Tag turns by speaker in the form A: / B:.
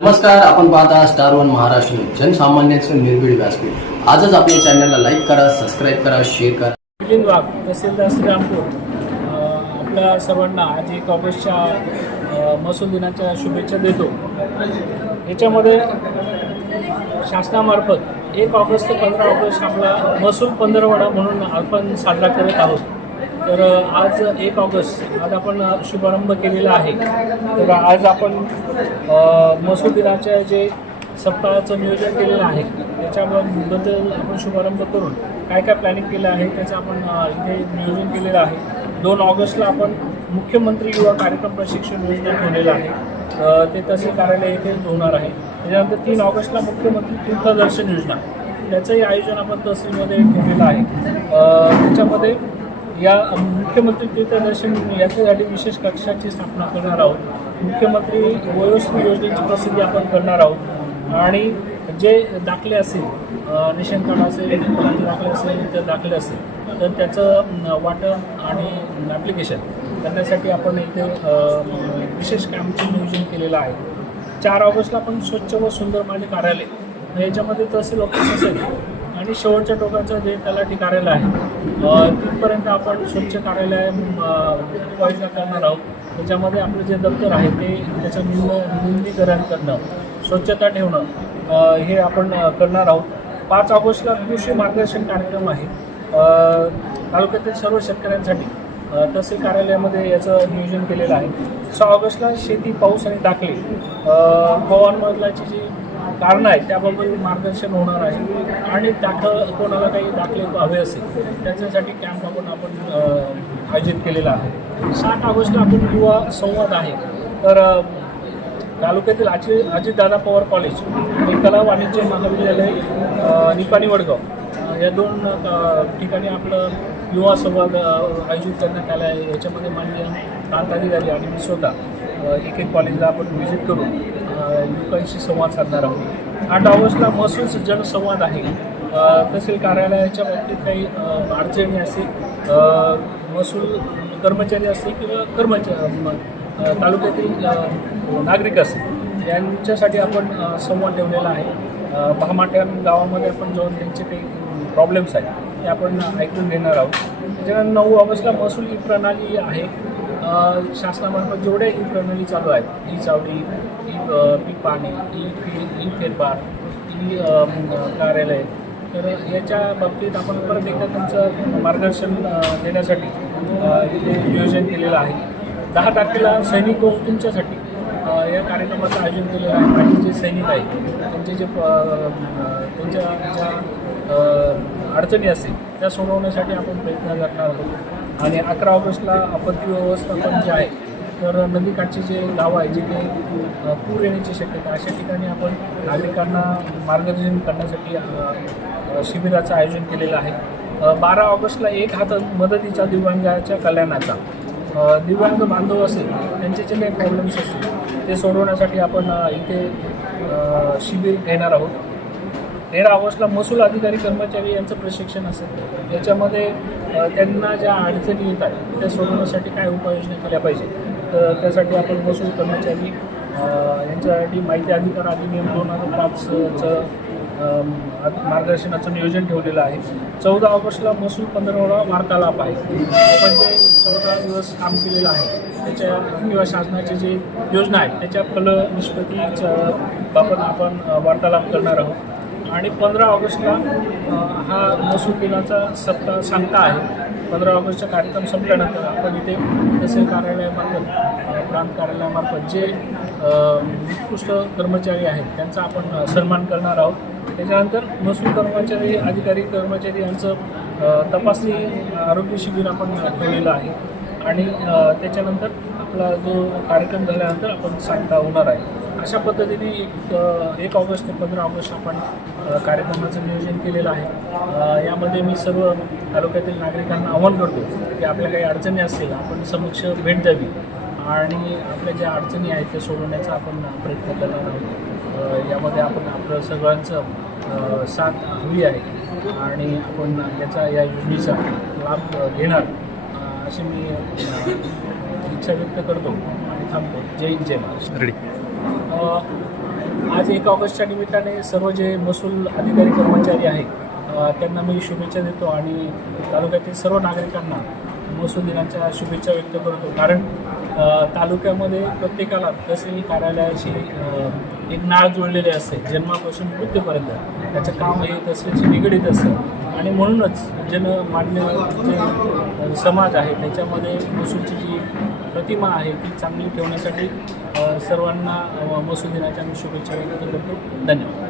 A: नमस्कार आपण पाहता स्टार वन महाराष्ट्र न्यूज. जनसामान्यांचं निर्भीड व्यासपीठ. आजच आपल्या चॅनलला लाईक करा सबस्क्राईब करा शेअर करा.
B: वाघ तहसीलदार श्रीरामपूर आपल्या सर्वांना आज एक ऑगस्टच्या महसूल दिनाच्या शुभेच्छा देतो. याच्यामध्ये शासनामार्फत एक ऑगस्ट ते पंधरा ऑगस्ट आपला महसूल पंधरवडा म्हणून आपण साजरा करत आहोत. तर आज एक ऑगस्ट आज आपण शुभारंभ केलेला आहे. तर आज आपण अ, महसूल दिनाच्या जे सप्ताहाचं नियोजन केलेलं आहे त्याच्याबद्दल आपण शुभारंभ करून काय काय प्लॅनिंग केलं आहे त्याचं आपण इथे नियोजन केलेलं आहे. दोन ऑगस्टला आपण मुख्यमंत्री युवा कार्यक्रम प्रशिक्षण योजना ठेवलेलं आहे. ते तहसील कार्यालय इथे होणार आहे. त्याच्यानंतर तीन ऑगस्टला मुख्यमंत्री तीर्थदर्शन योजना त्याचंही आयोजन आपण तहसीलमध्ये ठेवलेलं आहे. त्याच्यामध्ये या मुख्यमंत्री तीर्थदर्शन याच्यासाठी विशेष कक्षाची स्थापना करणार आहोत. मुख्यमंत्री वयोश्री योजनेची प्रसिद्धी आपण करणार आहोत. आणि जे दाखले असेल रेशन कार्ड असेल दाखले असेल इतर दाखले असेल तर त्याचं वाटप आणि ॲप्लिकेशन करण्यासाठी आपण इथे विशेष कॅम्पचं नियोजन केलेलं आहे. चार ऑगस्टला आपण स्वच्छ व सुंदर माझे कार्यालय याच्यामध्ये तहसील ऑफिस असेल आणि शेवटच्या टोकाचं जे तलाठी कार्यालय आहे तिथपर्यंत आपण स्वच्छ कार्यालय उपाययोजना करणार आहोत. त्याच्यामध्ये आपलं जे दप्तर आहे ते त्याचं नोंद नोंदणीकरण करणं स्वच्छता ठेवणं हे आपण करणार आहोत. पाच ऑगस्टला कृषी मार्गदर्शन कार्यक्रम आहे. तालुक्यातील सर्व शेतकऱ्यांसाठी तसे तहसील कार्यालयामध्ये याचं नियोजन केलेलं आहे. सहा ऑगस्टला शेती पाऊस आणि दाखले गोवांमधलाची हवामानबदलाची जी कारणं आहेत त्याबाबत मार्गदर्शन होणार आहे. आणि दाखल कोणाला काही दाखले हवे असेल त्याच्यासाठी कॅम्प आपण आपण आयोजित केलेला आहे. सात ऑगस्टला आपण युवा संवाद आहे. तर तालुक्यातील अजित अजितदादा पवार कॉलेज आणि कला वाणिज्य महाविद्यालय निपाणी वडगाव या दोन ठिकाणी आपलं युवा संवाद आयोजित करण्यात आला आहे. याच्यामध्ये मान्य प्रांताधिकारी आणि मी स्वतः एक एक कॉलेजला आपण व्हिजिट करून लोकांशी युवकांशी संवाद साधणार आहोत. आठ ऑगस्टला महसूल जनसंवाद आहे. तहसील कार्यालयाच्या बाबतीत काही अडचणी असतील महसूल कर्मचारी असतील किंवा कर्मचारी तालुक्यातील नागरिक असतील यांच्यासाठी आपण संवाद ठेवलेला आहे. अ, गावामध्ये आपण जाऊन त्यांचे काही प्रॉब्लेम्स आहेत ते आपण ऐकून घेणार आहोत. त्याच्यानंतर नऊ ऑगस्टला महसूल ही प्रणाली आहे. शासनामार्फत जेवढे ई चालू आहेत ई चावडी ई पीक पाणी ई फी ई फेरफार ई कार्यालय तर याच्या बाबतीत आपण परत एकदा त्यांचं मार्गदर्शन देण्यासाठी इथे नियोजन केलेलं आहे. दहा तारखेला सैनिक व तुमच्यासाठी या कार्यक्रमाचं आयोजन केलेलं आहे. आणि जे सैनिक आहेत त्यांचे जे प- त्यांच्या ज्या अडचणी असतील त्या सोडवण्यासाठी आपण प्रयत्न करणार आहोत. आणि अकरा ऑगस्टला आपत्ती व्यवस्थापन जे आहे तर नदीकाठचे जे गावं आहे जिथे पूर येण्याची शक्यता अशा ठिकाणी आपण नागरिकांना मार्गदर्शन करण्यासाठी शिबिराचं आयोजन केलेलं आहे. बारा ऑगस्टला एक हात मदतीच्या दिव्यांगाच्या कल्याणाचा दिव्यांग बांधव असेल त्यांचे जे काही प्रॉब्लेम्स असतील ते सोडवण्यासाठी आपण इथे शिबिर घेणार आहोत. तेरा ऑगस्टला महसूल अधिकारी कर्मचारी यांचं प्रशिक्षण असेल. याच्यामध्ये त्यांना ज्या अडचणी येत आहेत त्या सोडवण्यासाठी काय उपाययोजना केल्या पाहिजे तर त्यासाठी आपण महसूल कर्मचारी यांच्यासाठी माहिती अधिकार अधिनियम दोन हजार पाचचं मार्गदर्शनाचं नियोजन ठेवलेलं आहे. चौदा ऑगस्टला महसूल पंधरवडा वार्तालाप आहे. आपण जे चौदा दिवस काम केलेलं आहे त्याच्या किंवा शासनाची जी योजना आहे त्याच्या फल निष्पत्तीच्या बाबत आपण वार्तालाप करणार आहोत. आणि पंधरा ऑगस्टला हा महसूल दिनाचा सप्ताह सांगता आहे. पंधरा ऑगस्टचा कार्यक्रम संपल्यानंतर आपण इथे तहसील कार्यालयामार्फत प्रांत कार्यालयामार्फत जे उत्कृष्ट कर्मचारी आहेत त्यांचा आपण सन्मान करणार आहोत. त्याच्यानंतर महसूल कर्मचारी अधिकारी कर्मचारी यांचं तपासणी आरोग्य शिबिर आपण ठेवलेलं आहे. आणि त्याच्यानंतर आपला जो कार्यक्रम झाल्यानंतर आपण सांगता होणार आहे. अशा पद्धतीने एक एक ऑगस्ट ते पंधरा ऑगस्ट आपण कार्यक्रमाचं नियोजन केलेलं आहे. यामध्ये मी सर्व तालुक्यातील नागरिकांना आवाहन करतो की आपल्या काही अडचणी असतील आपण समक्ष भेट द्यावी. आणि आपल्या ज्या अडचणी आहेत त्या सोडवण्याचा आपण प्रयत्न करणार आहोत. यामध्ये आपण आपलं सगळ्यांचं साथ हवी आहे. आणि आपण याचा या योजनेचा लाभ घेणार. अशी मी इच्छा व्यक्त करतो आणि थांबतो. जय जय महाराष्ट्र. आज एक ऑगस्टच्या निमित्ताने सर्व जे महसूल अधिकारी कर्मचारी आहेत त्यांना मी शुभेच्छा देतो आणि तालुक्यातील सर्व नागरिकांना महसूल दिनाच्या शुभेच्छा व्यक्त करतो. कारण तालुक्यामध्ये प्रत्येकाला तहसील कार्यालयाशी एक नाळ जोडलेली असते जन्मापासून मृत्यूपर्यंत. त्याचं काम हे तहसीलशी निगडीत असतं. आणि म्हणूनच जनमान्य जे समाज आहे त्याच्यामध्ये महसूलची जी प्रतिमा आहे ती चांगली ठेवण्यासाठी सर्वांना अ, महसूल दिनाच्या मी शुभेच्छा व्यक्त करतो धन्यवाद.